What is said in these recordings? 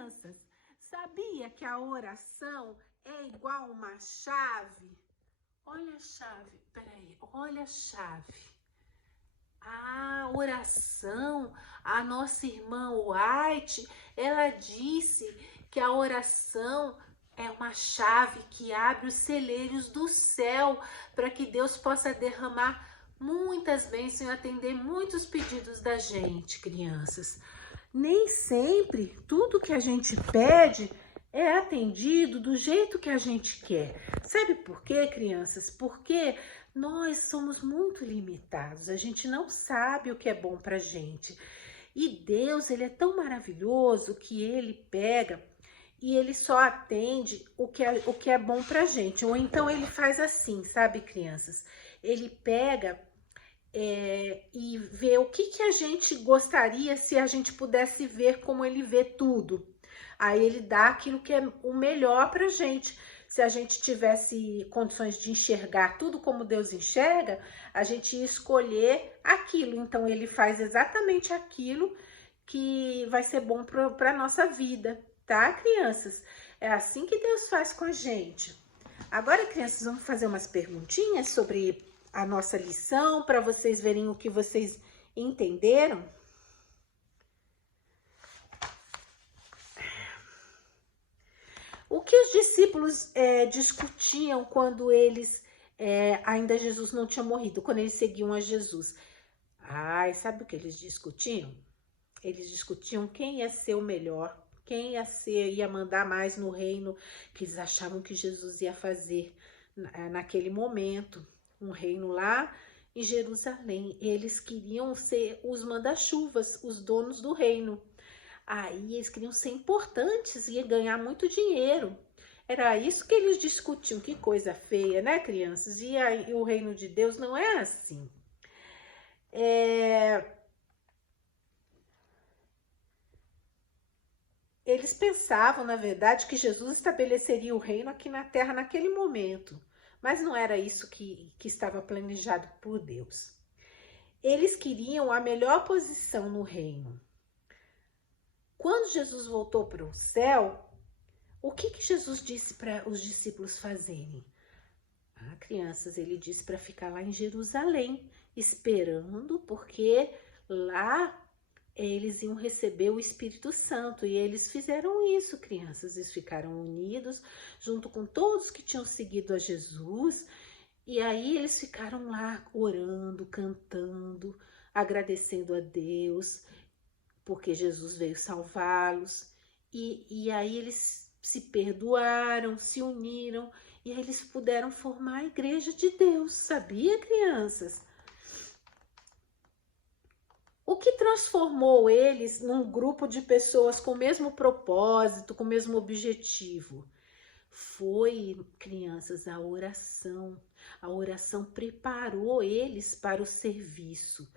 Crianças, sabia que a oração é igual uma chave? Olha a chave, peraí, olha a chave. A oração, a nossa irmã White, ela disse que a oração é uma chave que abre os celeiros do céu para que Deus possa derramar muitas bênçãos e atender muitos pedidos da gente, crianças. Nem sempre tudo que a gente pede é atendido do jeito que a gente quer. Sabe por quê, crianças? Porque nós somos muito limitados, a gente não sabe o que é bom pra gente. E Deus, ele é tão maravilhoso que ele pega e ele só atende o que é bom pra gente. Ou então ele faz assim, sabe, crianças? Ele pega e vê o que a gente gostaria se a gente pudesse ver como ele vê tudo. Aí ele dá aquilo que é o melhor pra gente. Se a gente tivesse condições de enxergar tudo como Deus enxerga, a gente ia escolher aquilo. Então ele faz exatamente aquilo que vai ser bom para a nossa vida, tá, crianças? É assim que Deus faz com a gente. Agora, crianças, vamos fazer umas perguntinhas sobre a nossa lição, para vocês verem o que vocês entenderam. O que os discípulos discutiam quando eles, ainda Jesus não tinha morrido, quando eles seguiam a Jesus? Ai, sabe o que eles discutiam? Eles discutiam quem ia ser o melhor, quem ia mandar mais no reino que eles achavam que Jesus ia fazer naquele momento. Um reino lá em Jerusalém. Eles queriam ser os manda-chuvas, os donos do reino. Aí eles queriam ser importantes e ganhar muito dinheiro. Era isso que eles discutiam. Que coisa feia, né, crianças? E aí, o reino de Deus não é assim. Eles pensavam, na verdade, que Jesus estabeleceria o reino aqui na terra naquele momento. Mas não era isso que estava planejado por Deus. Eles queriam a melhor posição no reino. Quando Jesus voltou para o céu, o que Jesus disse para os discípulos fazerem? Crianças, ele disse para ficar lá em Jerusalém, esperando, porque lá eles iam receber o Espírito Santo. E eles fizeram isso, crianças. Eles ficaram unidos, junto com todos que tinham seguido a Jesus. E aí eles ficaram lá orando, cantando, agradecendo a Deus, porque Jesus veio salvá-los. E aí eles se perdoaram, se uniram, e aí eles puderam formar a igreja de Deus. Sabia, crianças? O que transformou eles num grupo de pessoas com o mesmo propósito, com o mesmo objetivo? Foi, crianças, a oração. A oração preparou eles para o serviço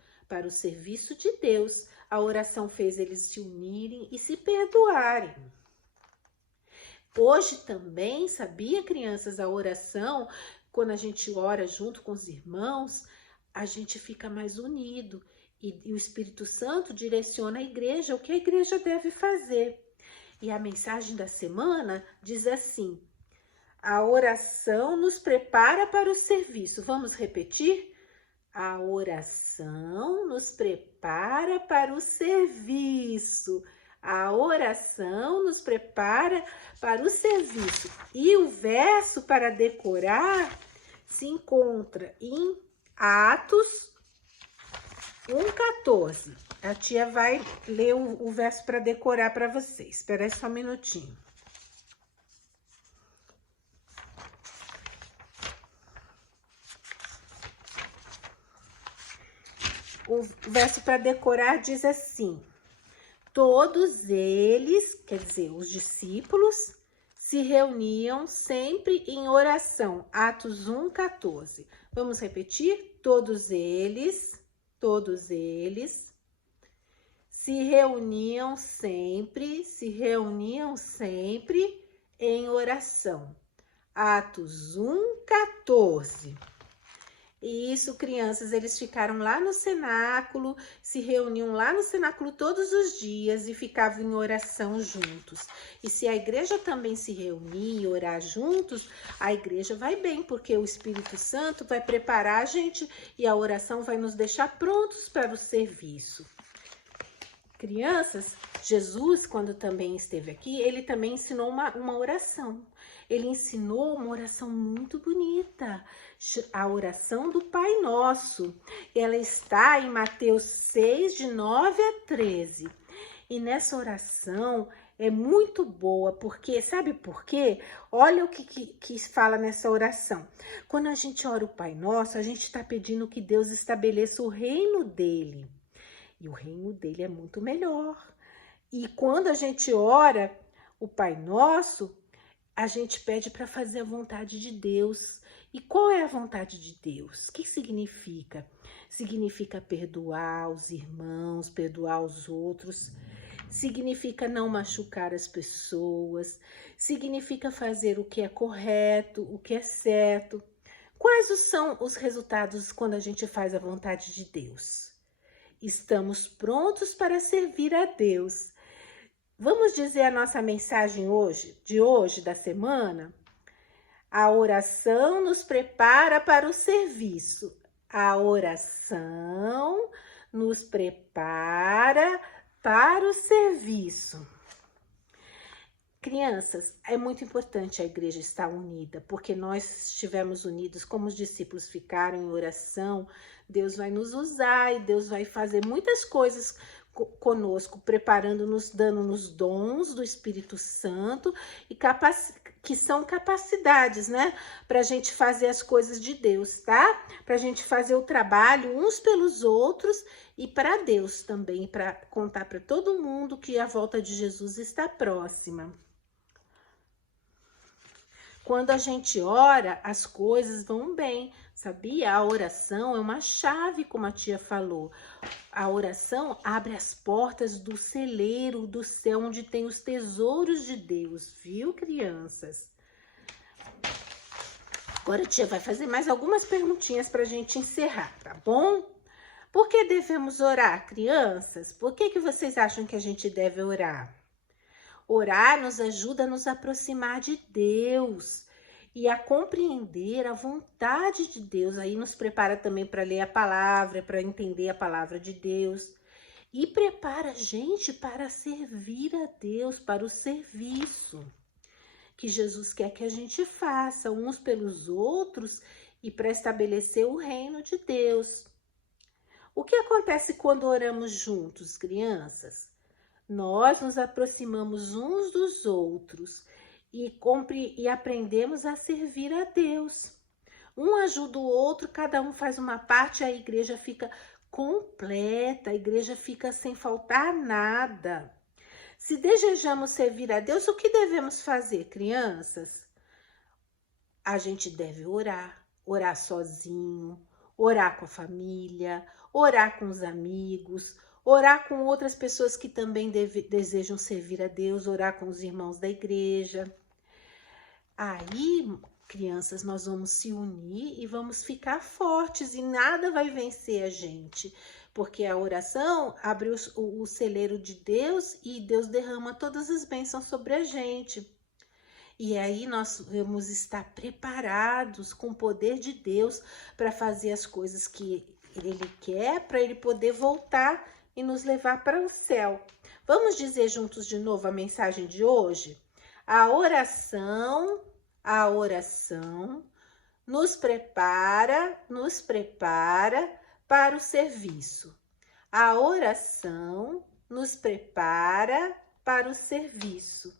de Deus. A oração fez eles se unirem e se perdoarem. Hoje também, sabia, crianças, a oração, quando a gente ora junto com os irmãos, a gente fica mais unido. E o Espírito Santo direciona a igreja, o que a igreja deve fazer. E a mensagem da semana diz assim: a oração nos prepara para o serviço. Vamos repetir? A oração nos prepara para o serviço. A oração nos prepara para o serviço. E o verso para decorar se encontra em Atos 1:14. A tia vai ler o verso para decorar para vocês. Espera aí só um minutinho. O verso para decorar diz assim: todos eles, quer dizer, os discípulos, se reuniam sempre em oração. Atos 1:14. Vamos repetir? Todos eles se reuniam sempre em oração. Atos 1:14. Isso, crianças, eles ficaram lá no cenáculo, se reuniam lá no cenáculo todos os dias e ficavam em oração juntos. E se a igreja também se reunir e orar juntos, a igreja vai bem, porque o Espírito Santo vai preparar a gente e a oração vai nos deixar prontos para o serviço. Crianças, Jesus, quando também esteve aqui, ele também ensinou uma oração. Ele ensinou uma oração muito bonita, a oração do Pai Nosso. Ela está em Mateus 6, de 9 a 13. E nessa oração é muito boa, porque, sabe por quê? Olha o que fala nessa oração. Quando a gente ora o Pai Nosso, a gente está pedindo que Deus estabeleça o reino dele. E o reino dele é muito melhor. E quando a gente ora o Pai Nosso, a gente pede para fazer a vontade de Deus. E qual é a vontade de Deus? O que significa? Significa perdoar os irmãos, perdoar os outros. Significa não machucar as pessoas. Significa fazer o que é correto, o que é certo. Quais são os resultados quando a gente faz a vontade de Deus? Estamos prontos para servir a Deus. Vamos dizer a nossa mensagem de hoje, da semana? A oração nos prepara para o serviço. A oração nos prepara para o serviço. Crianças, é muito importante a igreja estar unida, porque nós estivemos unidos, como os discípulos ficaram em oração, Deus vai nos usar e Deus vai fazer muitas coisas conosco, preparando-nos, dando-nos dons do Espírito Santo, e que são capacidades, né? Para a gente fazer as coisas de Deus, tá? Para a gente fazer o trabalho uns pelos outros e para Deus também, para contar para todo mundo que a volta de Jesus está próxima. Quando a gente ora, as coisas vão bem, sabia? A oração é uma chave, como a tia falou. A oração abre as portas do celeiro do céu, onde tem os tesouros de Deus, viu, crianças? Agora a tia vai fazer mais algumas perguntinhas para a gente encerrar, tá bom? Por que devemos orar, crianças? Por que vocês acham que a gente deve orar? Orar nos ajuda a nos aproximar de Deus e a compreender a vontade de Deus. Aí nos prepara também para ler a palavra, para entender a palavra de Deus. E prepara a gente para servir a Deus, para o serviço que Jesus quer que a gente faça uns pelos outros e para estabelecer o reino de Deus. O que acontece quando oramos juntos, crianças? Nós nos aproximamos uns dos outros e aprendemos a servir a Deus. Um ajuda o outro, cada um faz uma parte, a igreja fica completa, a igreja fica sem faltar nada. Se desejamos servir a Deus, o que devemos fazer, crianças? A gente deve orar, orar sozinho, orar com a família, orar com os amigos, orar com outras pessoas que também desejam servir a Deus, orar com os irmãos da igreja. Aí, crianças, nós vamos se unir e vamos ficar fortes e nada vai vencer a gente, porque a oração abre o celeiro de Deus e Deus derrama todas as bênçãos sobre a gente. E aí nós vamos estar preparados com o poder de Deus para fazer as coisas que Ele quer, para Ele poder voltar e nos levar para o céu. Vamos dizer juntos de novo a mensagem de hoje? A oração nos prepara para o serviço. A oração nos prepara para o serviço.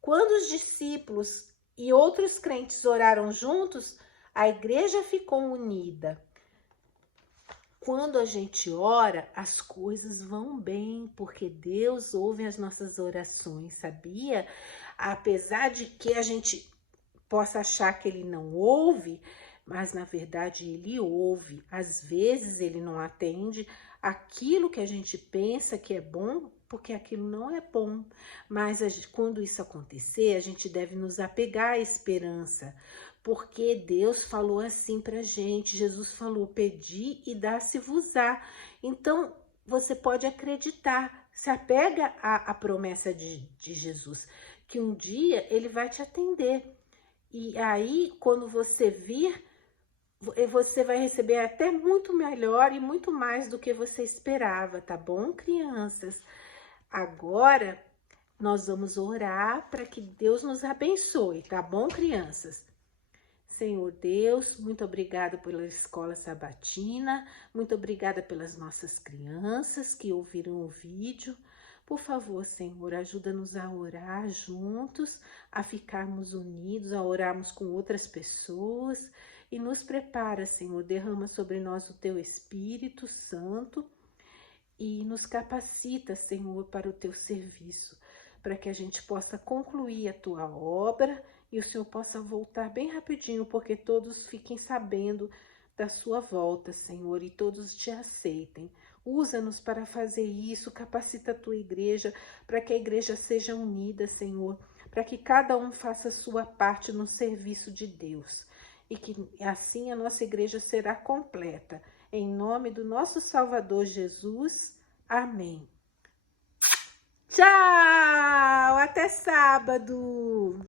Quando os discípulos e outros crentes oraram juntos, a igreja ficou unida. Quando a gente ora, as coisas vão bem, porque Deus ouve as nossas orações, sabia? Apesar de que a gente possa achar que Ele não ouve, mas na verdade Ele ouve. Às vezes Ele não atende aquilo que a gente pensa que é bom, porque aquilo não é bom. Mas quando isso acontecer, a gente deve nos apegar à esperança, porque Deus falou assim pra gente, Jesus falou, pedi e dá-se-vos-á. Então, você pode acreditar, se apega à promessa de Jesus, que um dia ele vai te atender. E aí, quando você vir, você vai receber até muito melhor e muito mais do que você esperava, tá bom, crianças? Agora, nós vamos orar para que Deus nos abençoe, tá bom, crianças? Senhor Deus, muito obrigada pela escola sabatina, muito obrigada pelas nossas crianças que ouviram o vídeo. Por favor, Senhor, ajuda-nos a orar juntos, a ficarmos unidos, a orarmos com outras pessoas e nos prepara, Senhor, derrama sobre nós o Teu Espírito Santo e nos capacita, Senhor, para o Teu serviço, para que a gente possa concluir a Tua obra e o Senhor possa voltar bem rapidinho, porque todos fiquem sabendo da sua volta, Senhor, e todos te aceitem. Usa-nos para fazer isso, capacita a tua igreja, para que a igreja seja unida, Senhor, para que cada um faça a sua parte no serviço de Deus. E que assim a nossa igreja será completa. Em nome do nosso Salvador Jesus. Amém. Tchau! Até sábado!